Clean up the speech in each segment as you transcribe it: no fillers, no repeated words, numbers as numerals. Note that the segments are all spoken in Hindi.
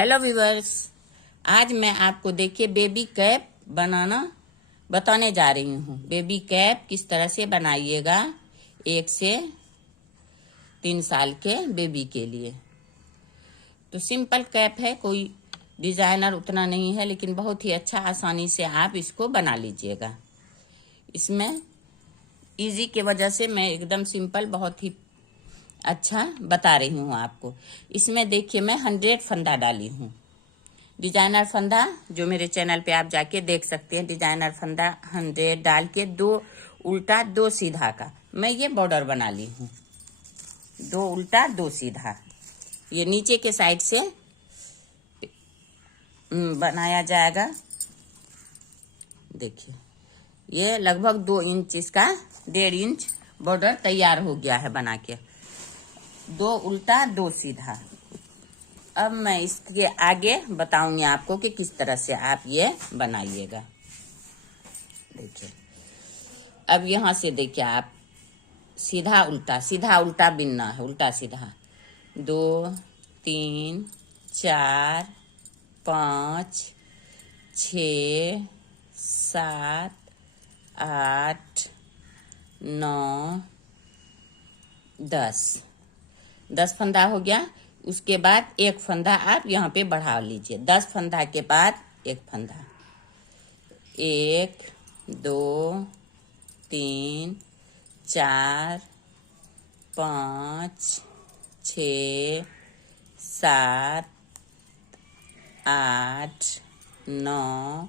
हेलो व्यूअर्स, आज मैं आपको देखिए बेबी कैप बनाना बताने जा रही हूँ। बेबी कैप किस तरह से बनाइएगा 1 से 3 साल के बेबी के लिए। तो सिंपल कैप है, कोई डिजाइनर उतना नहीं है, लेकिन बहुत ही अच्छा आसानी से आप इसको बना लीजिएगा। इसमें इजी के वजह से मैं एकदम सिंपल बहुत ही अच्छा बता रही हूँ आपको। इसमें देखिए मैं 100 फंदा डाली हूँ। डिजाइनर फंदा जो मेरे चैनल पे आप जाके देख सकते हैं। डिजाइनर फंदा 100 डाल के 2 उल्टा 2 सीधा का मैं ये बॉर्डर बना ली हूँ। 2 उल्टा 2 सीधा ये नीचे के साइड से बनाया जाएगा। देखिए ये लगभग 2 इंच, इसका 1.5 इंच बॉर्डर तैयार हो गया है बना के। 2 उल्टा 2 सीधा। अब मैं इसके आगे बताऊंगी आपको कि किस तरह से आप ये बनाइएगा। देखिए अब यहाँ से देखिए आप सीधा उल्टा बिनना है। उल्टा सीधा 2 3 4 5 6 7 8 9 10 फंदा हो गया। उसके बाद एक फंदा आप यहाँ पे बढ़ा लीजिए। 10 फंदा के बाद एक फंदा। 1 2 3 4 5 6 7 8 9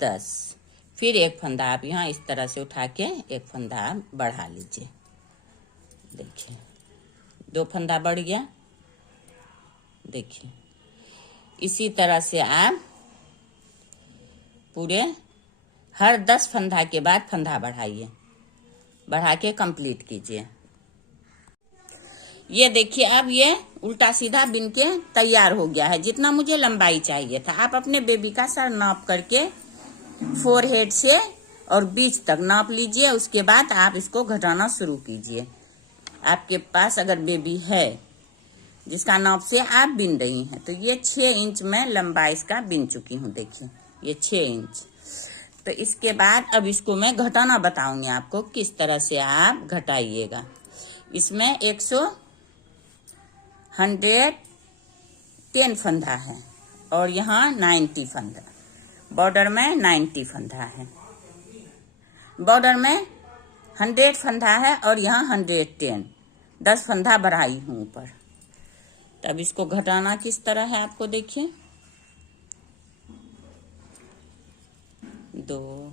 10। फिर एक फंदा आप यहाँ इस तरह से उठा के एक फंदा आप बढ़ा लीजिए। देखिए 2 फंदा बढ़ गया। देखिए इसी तरह से आप पूरे हर 10 फंदा के बाद फंदा बढ़ाइए, बढ़ा के कंप्लीट कीजिए। ये देखिए अब ये उल्टा सीधा बिन के तैयार हो गया है। जितना मुझे लंबाई चाहिए था आप अपने बेबी का सर नाप करके फोरहेड से और बीच तक नाप लीजिए। उसके बाद आप इसको घटाना शुरू कीजिए। आपके पास अगर बेबी है जिसका नाप से आप बिन रही हैं, तो ये 6 इंच में लंबाई इसका बिन चुकी हूँ। देखिए ये 6 इंच। तो इसके बाद अब इसको मैं घटाना बताऊंगी आपको किस तरह से आप घटाइएगा। इसमें 110 फंदा है और यहाँ 90 फंदा। बॉर्डर में 90 फंदा है। बॉर्डर में 100 फंदा है और यहाँ 10 फंदा बढ़ाई हूँ ऊपर। तब इसको घटाना किस तरह है आपको देखिए। 2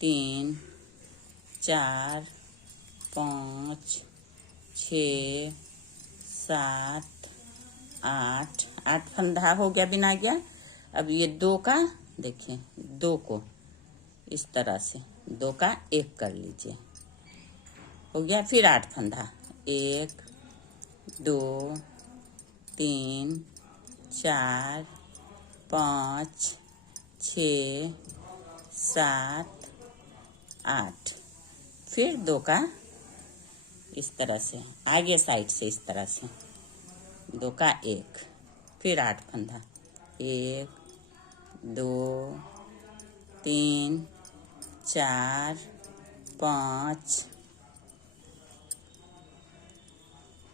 3 4 5 6 7 8 फंदा हो गया, बिना गया। अब ये 2 का देखिए, 2 को इस तरह से 2 का 1 कर लीजिए, हो गया। फिर 8 फंदा 1 2 3 4 5 6 7 8। फिर 2 का इस तरह से आगे साइड से इस तरह से 2 का 1। फिर 8 फंदा 1 2 3 4 5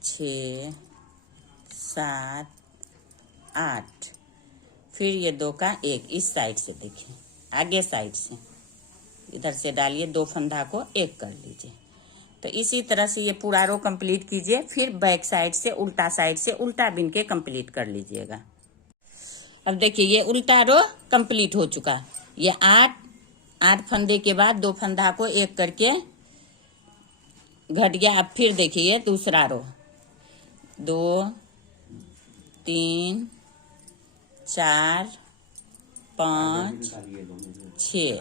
6 7 8। फिर ये 2 का 1 इस साइड से देखिए, आगे साइड से इधर से डालिए। 2 फंदा को 1 कर लीजिए। तो इसी तरह से ये पूरा रो कंप्लीट कीजिए। फिर बैक साइड से उल्टा बिन के कंप्लीट कर लीजिएगा। अब देखिए ये उल्टा रो कंप्लीट हो चुका। ये 8 फंदे के बाद 2 फंदा को 1 करके घट गया। अब फिर देखिए ये दूसरा रो 2 3 4 5 6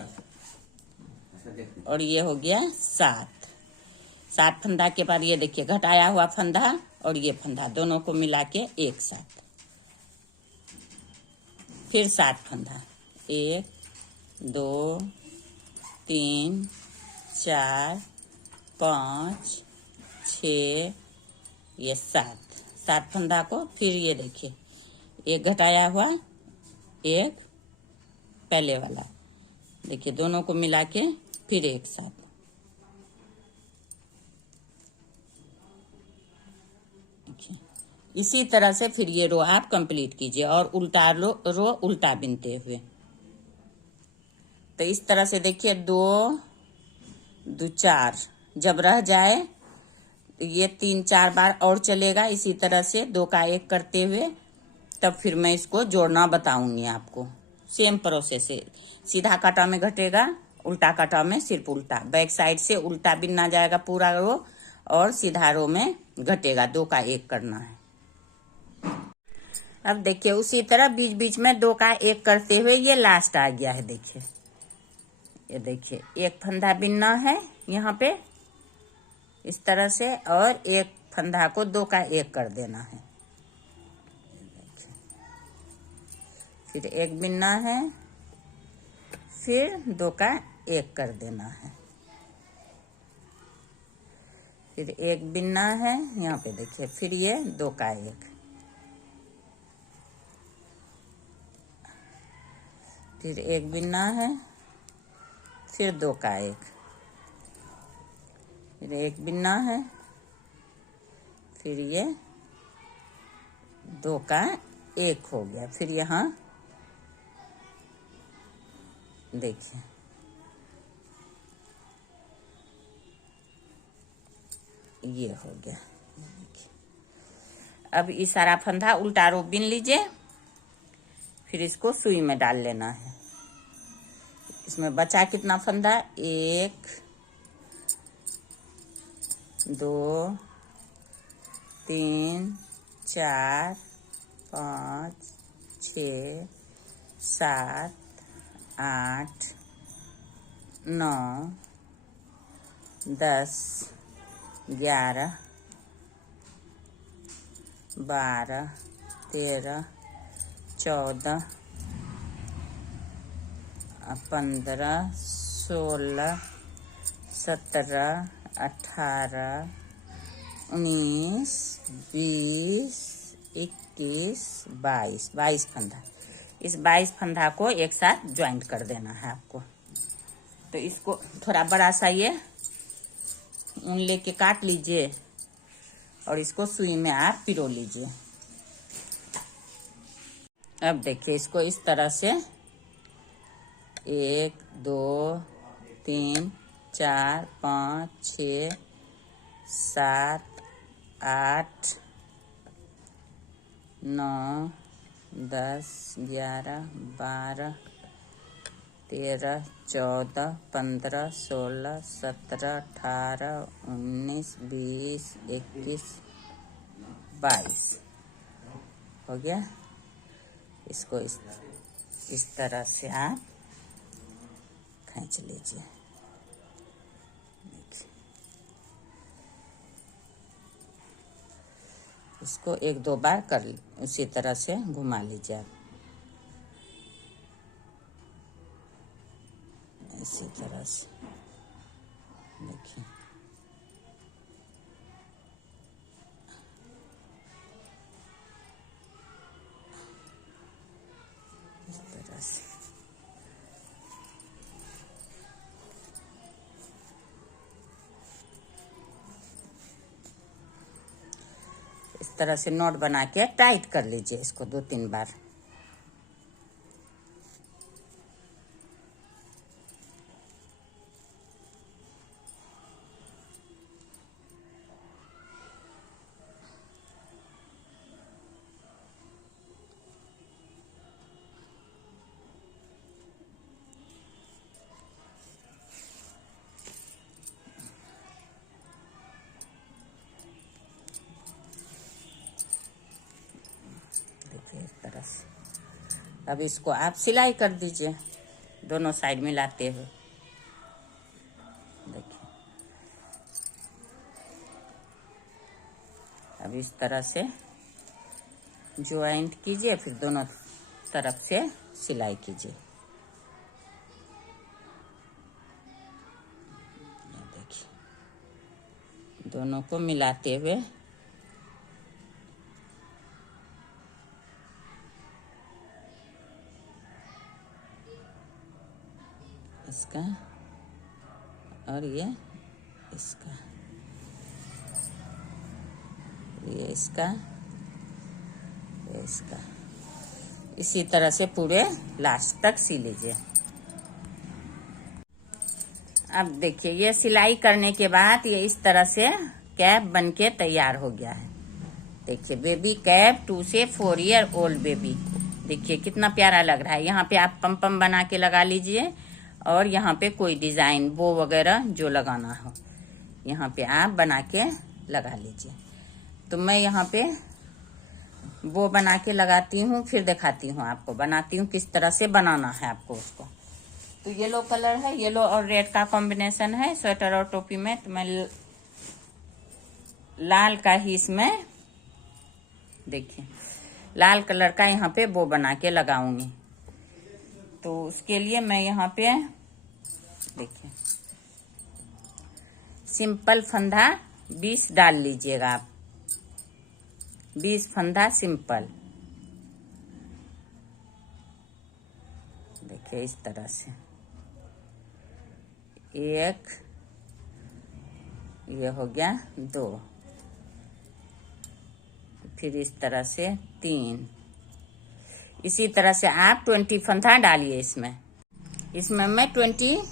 और ये हो गया 7 फंदा के बाद ये देखिए घटाया हुआ फंदा और ये फंदा दोनों को मिला के एक साथ। फिर 7 फंदा 1 2 3 4 5 6 ये 7 फंदा को फिर ये देखिए एक घटाया हुआ, एक पहले वाला। देखिए दोनों को मिला के फिर एक साथ। देखिए इसी तरह से फिर ये रो आप कंप्लीट कीजिए और उल्टा रो उल्टा बिनते हुए। तो इस तरह से देखिए 2 2 4, जब रह जाए तो ये 3 4 बार और चलेगा इसी तरह से 2 का 1 करते हुए। तब फिर मैं इसको जोड़ना बताऊंगी आपको। सेम प्रोसेस है, सीधा काटा में घटेगा, उल्टा काटा में सिर्फ उल्टा। बैक साइड से उल्टा बिनना जाएगा पूरा रो और सीधा रो में घटेगा, 2 का 1 करना है। अब देखिए उसी तरह बीच बीच में 2 का 1 करते हुए ये लास्ट आ गया है। देखिए ये देखिए एक फंदा बिनना है यहाँ पे इस तरह से और एक फंदा को 2 का 1 कर देना है। फिर एक बिनना है, फिर 2 का 1 कर देना है, फिर एक बिनना है यहाँ पे। देखिए फिर ये 2 का 1, फिर एक बिनना है, फिर 2 का 1, फिर एक बिनना है, फिर ये 2 का 1 हो गया। फिर यहाँ देखिए ये हो गया। अब ये सारा फंदा उल्टा रो बिन लीजिए, फिर इसको सुई में डाल लेना है। इसमें बचा कितना फंदा, 1 2 3 4 5 6 7 8 9 10 11 12 13 14 15 16 17 18 19 20 21 22 फंदा। इस 22 फंदा को एक साथ ज्वाइंट कर देना है आपको। तो इसको थोड़ा बड़ा सा ये ऊन लेके काट लीजिए और इसको सुई में आप पिरो लीजिए। अब देखिए इसको इस तरह से 1 2 3 4 5 6 7 8 9 10 11 12 13 14 15 16 17 18 19 20 21 22 हो गया। इसको इस तरह से आप खींच लीजिए। इसको 1 2 बार कर उसी तरह से घुमा लीजिए आप, इसी तरह से। देखिए इस तरह से। इस तरह से नॉट बना के टाइट कर लीजिए इसको 2 3 बार। इस तरह से अब इसको आप सिलाई कर दीजिए दोनों साइड मिलाते हुए। देखिए अब इस तरह से ज्वाइंट कीजिए, फिर दोनों तरफ से सिलाई कीजिए। देखिए दोनों को मिलाते हुए इसका और ये इसका, ये इसका, ये इसका। इसी तरह से पूरे लास्ट तक सी लीजिए। अब देखिए ये सिलाई करने के बाद ये इस तरह से कैप बनके तैयार हो गया है। देखिए बेबी कैप 2 से 4 ईयर ओल्ड बेबी, देखिए कितना प्यारा लग रहा है। यहाँ पे आप पम पम बना के लगा लीजिए और यहाँ पे कोई डिजाइन बो वगैरह जो लगाना हो यहाँ पे आप बना के लगा लीजिए। तो मैं यहाँ पे वो बना के लगाती हूँ, फिर दिखाती हूँ आपको, बनाती हूँ किस तरह से बनाना है आपको उसको। तो येलो कलर है, येलो और रेड का कॉम्बिनेशन है स्वेटर और टोपी में। तो मैं लाल का ही इसमें, देखिए लाल कलर का यहाँ पे वो बना के लगाऊंगी। तो उसके लिए मैं यहाँ पे देखिए सिंपल फंदा 20 डाल लीजिएगा आप, 20 फंदा सिंपल। देखिए इस तरह से एक, ये हो गया 2, फिर इस तरह से 3। इसी तरह से आप 20 फंदा डालिए इसमें। इसमें मैं 22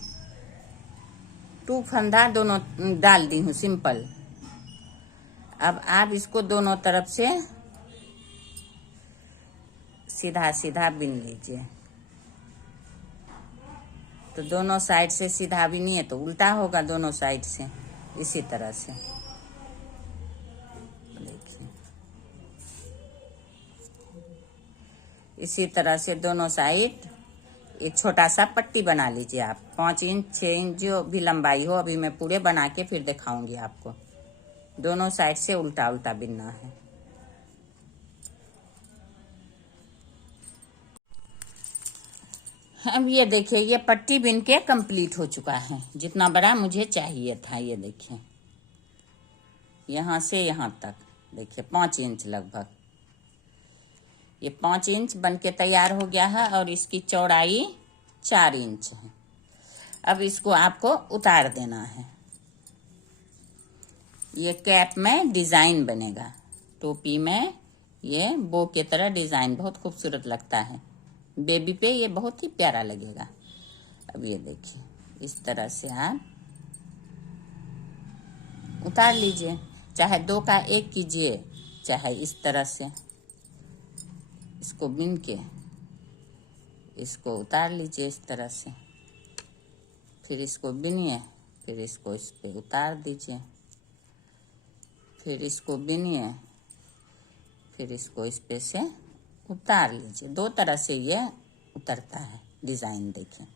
फंदा दोनों डाल दी हूँ सिंपल। अब आप इसको दोनों तरफ से सीधा सीधा बिन लीजिए। तो दोनों साइड से सीधा बिनिए तो उल्टा होगा दोनों साइड से, इसी तरह से देखिए। इसी तरह से दोनों साइड एक छोटा सा पट्टी बना लीजिए आप, 5 इंच 6 इंच जो भी लंबाई हो। अभी मैं पूरे बना के फिर दिखाऊंगी आपको। दोनों साइड से उल्टा उल्टा बिनना है। अब ये देखिए ये पट्टी बिन के कंप्लीट हो चुका है, जितना बड़ा मुझे चाहिए था। ये देखिए यहाँ से यहाँ तक देखिए 5 इंच लगभग, ये 5 इंच बन के तैयार हो गया है और इसकी चौड़ाई 4 इंच है। अब इसको आपको उतार देना है। ये कैप में डिजाइन बनेगा, टोपी में ये बो के तरह डिजाइन बहुत खूबसूरत लगता है। बेबी पे ये बहुत ही प्यारा लगेगा। अब ये देखिए इस तरह से आप उतार लीजिए, चाहे 2 का 1 कीजिए, चाहे इस तरह से इसको बिन के इसको उतार लीजिए इस तरह से। फिर इसको बिनिए, फिर इसको इस पे उतार दीजिए, फिर इसको बिनिए, फिर इसको इस पे से उतार लीजिए। 2 तरह से ये उतरता है डिजाइन, देखिए।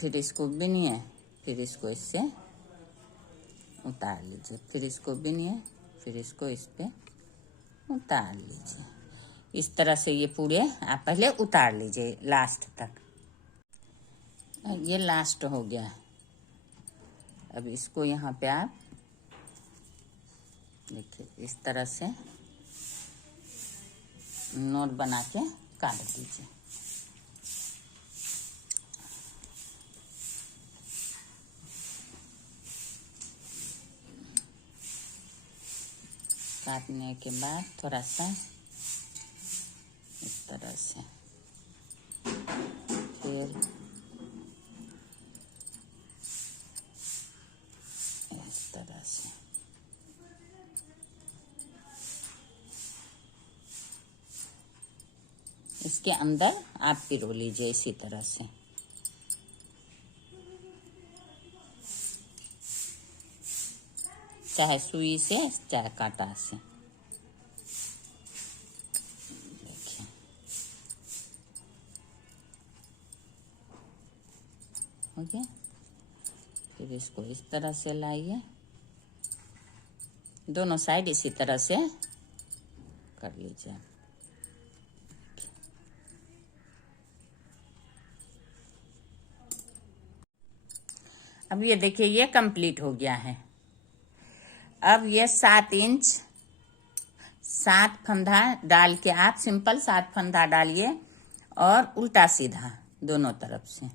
फिर इसको बिनिए, फिर इसको इससे उतार लीजिए, फिर इसको बिनिए, फिर इसको इस पे उतार लीजिए। इस तरह से ये पूरे आप पहले उतार लीजिए लास्ट तक। ये लास्ट हो गया। अब इसको यहाँ पे आप देखिए इस तरह से नोट बना के काट दीजिए। काटने के बाद थोड़ा सा इस तरह से, फिर इस तरह से इसके अंदर आप पिरो लीजिए इसी तरह से। चाहे सुई से चाहे कांटा से। देखिए हो गया। फिर इसको इस तरह से लाइए, दोनों साइड इसी तरह से कर लीजिए। अब ये देखिए ये कंप्लीट हो गया है। अब ये 7 इंच 7 फंदा डाल के आप सिंपल 7 फंदा डालिए और उल्टा सीधा दोनों तरफ से,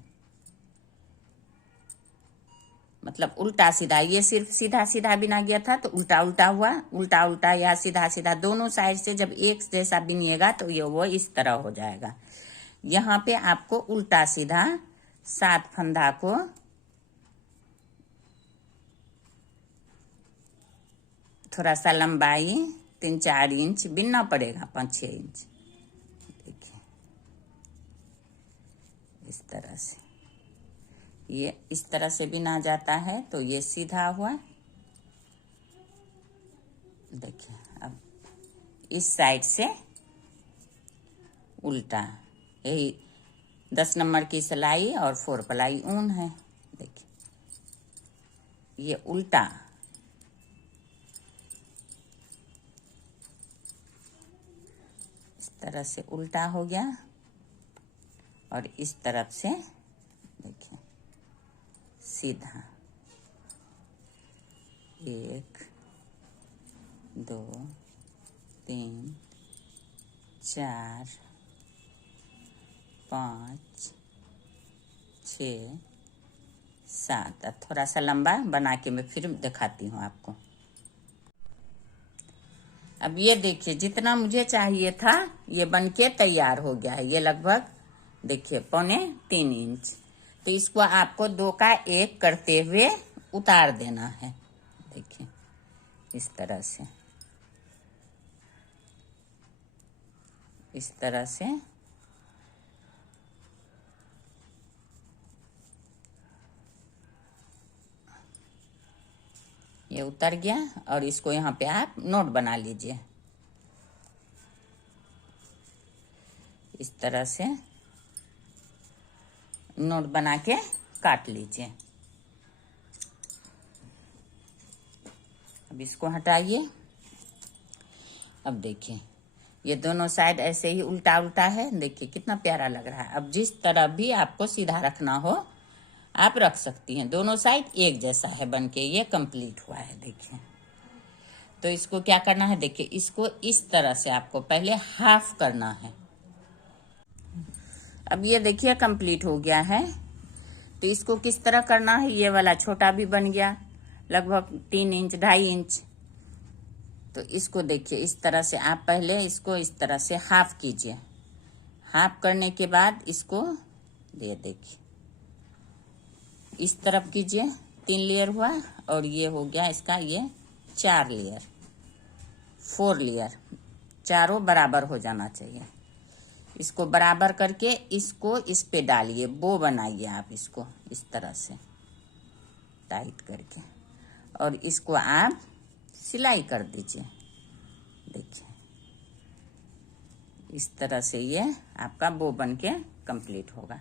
मतलब उल्टा सीधा। ये सिर्फ सीधा सीधा बिना गया था तो उल्टा उल्टा हुआ, उल्टा उल्टा या सीधा सीधा, दोनों साइड से जब एक जैसा बिनिएगा तो ये वो इस तरह हो जाएगा। यहाँ पे आपको उल्टा सीधा 7 फंदा को थोड़ा सा लंबाई 3-4 इंच बिनना पड़ेगा, 5-6 इंच। देखिए इस तरह से, ये इस तरह से बिना जाता है तो ये सीधा हुआ। देखिए अब इस साइड से उल्टा, यही 10 नंबर की सिलाई और 4 प्लाई ऊन है। देखिए ये उल्टा, इस तरह से उल्टा हो गया, और इस तरफ से देखिए सीधा, 1 2 3 4 5 6 7। अब थोड़ा सा लंबा बना के मैं फिर दिखाती हूँ आपको। अब ये देखिए जितना मुझे चाहिए था ये बनके तैयार हो गया है। ये लगभग देखिए 3.25 इंच। तो इसको आपको 2 का 1 करते हुए उतार देना है। देखिए इस तरह से, इस तरह से ये उतर गया, और इसको यहाँ पे आप नोट बना लीजिए। इस तरह से नोट बना के काट लीजिए। अब इसको हटाइए। अब देखिए ये दोनों साइड ऐसे ही उल्टा उल्टा है। देखिए कितना प्यारा लग रहा है। अब जिस तरह भी आपको सीधा रखना हो आप रख सकती हैं। दोनों साइड एक जैसा है बनके, ये कंप्लीट हुआ है। देखिए तो इसको क्या करना है, देखिए इसको इस तरह से आपको पहले हाफ करना है। अब ये देखिए कंप्लीट हो गया है। तो इसको किस तरह करना है, ये वाला छोटा भी बन गया लगभग 3 इंच 2.5 इंच। तो इसको देखिए इस तरह से आप पहले इसको इस तरह से हाफ कीजिए। हाफ करने के बाद इसको ये देखिए इस तरफ कीजिए, 3 लेयर हुआ, और ये हो गया इसका ये 4 लेयर, 4 लेयर, चारों बराबर हो जाना चाहिए। इसको बराबर करके इसको इस पे डालिए, बो बनाइए आप इसको इस तरह से टाइट करके, और इसको आप सिलाई कर दीजिए। देखिए इस तरह से ये आपका बो बन के कंप्लीट होगा।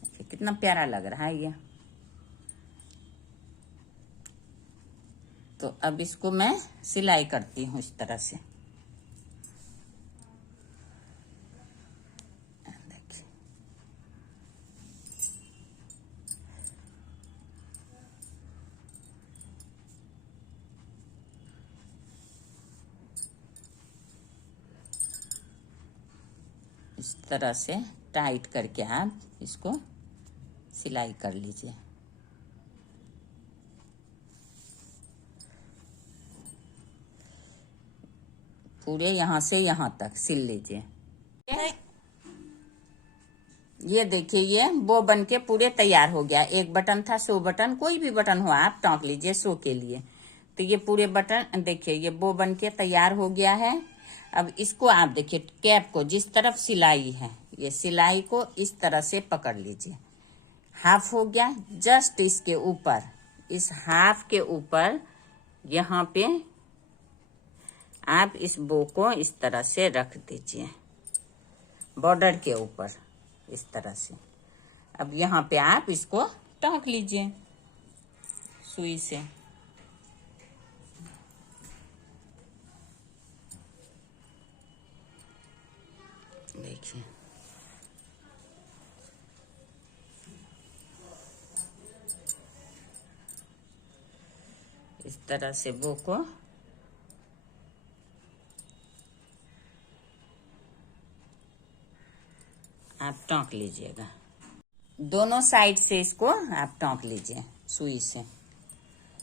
देखिए कितना प्यारा लग रहा है ये। तो अब इसको मैं सिलाई करती हूँ इस तरह से। देखिए इस तरह से टाइट करके आप इसको सिलाई कर लीजिए। पूरे यहाँ से यहाँ तक सिल लीजिए। ये देखिए ये बो बन के पूरे तैयार हो गया। एक बटन था, 100 बटन, कोई भी बटन हो आप टाँक लीजिए 100 के लिए। तो ये पूरे बटन देखिए ये बो बन के तैयार हो गया है। अब इसको आप देखिए कैप को जिस तरफ सिलाई है, ये सिलाई को इस तरह से पकड़ लीजिए। हाफ हो गया, जस्ट इसके ऊपर, इस हाफ के ऊपर यहाँ पे आप इस बो को इस तरह से रख दीजिए, बॉर्डर के ऊपर इस तरह से। अब यहाँ पे आप इसको टाँक लीजिए सुई से। देखिए इस तरह से बो को आप टाँक लीजिएगा। दोनों साइड से इसको आप टोंक लीजिए सुई से।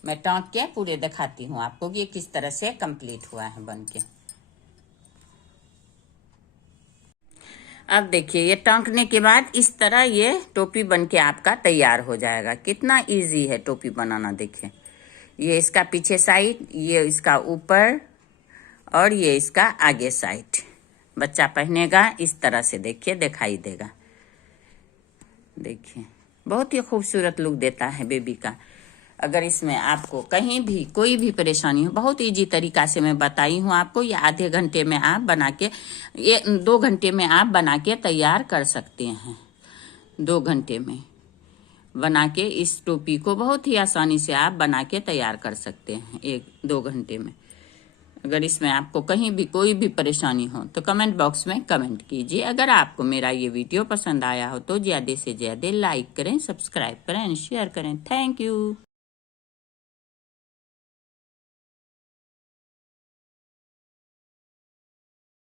मैं टोंक के पूरे दिखाती हूँ आपको कि ये किस तरह से कंप्लीट हुआ है बन के। अब देखिए ये टोंकने के बाद इस तरह ये टोपी बन के आपका तैयार हो जाएगा। कितना इजी है टोपी बनाना। देखिए ये इसका पीछे साइड, ये इसका ऊपर और ये इसका आगे साइड। बच्चा पहनेगा इस तरह से, देखिए दिखाई देगा। देखिए बहुत ही खूबसूरत लुक देता है बेबी का। अगर इसमें आपको कहीं भी कोई भी परेशानी हो, बहुत इजी तरीका से मैं बताई हूँ आपको। ये आधे घंटे में आप बना के, ये 2 घंटे में आप बना के तैयार कर सकते हैं। 2 घंटे में बना के इस टोपी को बहुत ही आसानी से आप बना के तैयार कर सकते हैं 1-2 घंटे में। अगर इसमें आपको कहीं भी कोई भी परेशानी हो तो कमेंट बॉक्स में कमेंट कीजिए। अगर आपको मेरा ये वीडियो पसंद आया हो तो ज़्यादा से ज़्यादा लाइक करें, सब्सक्राइब करें, शेयर करें। Thank you.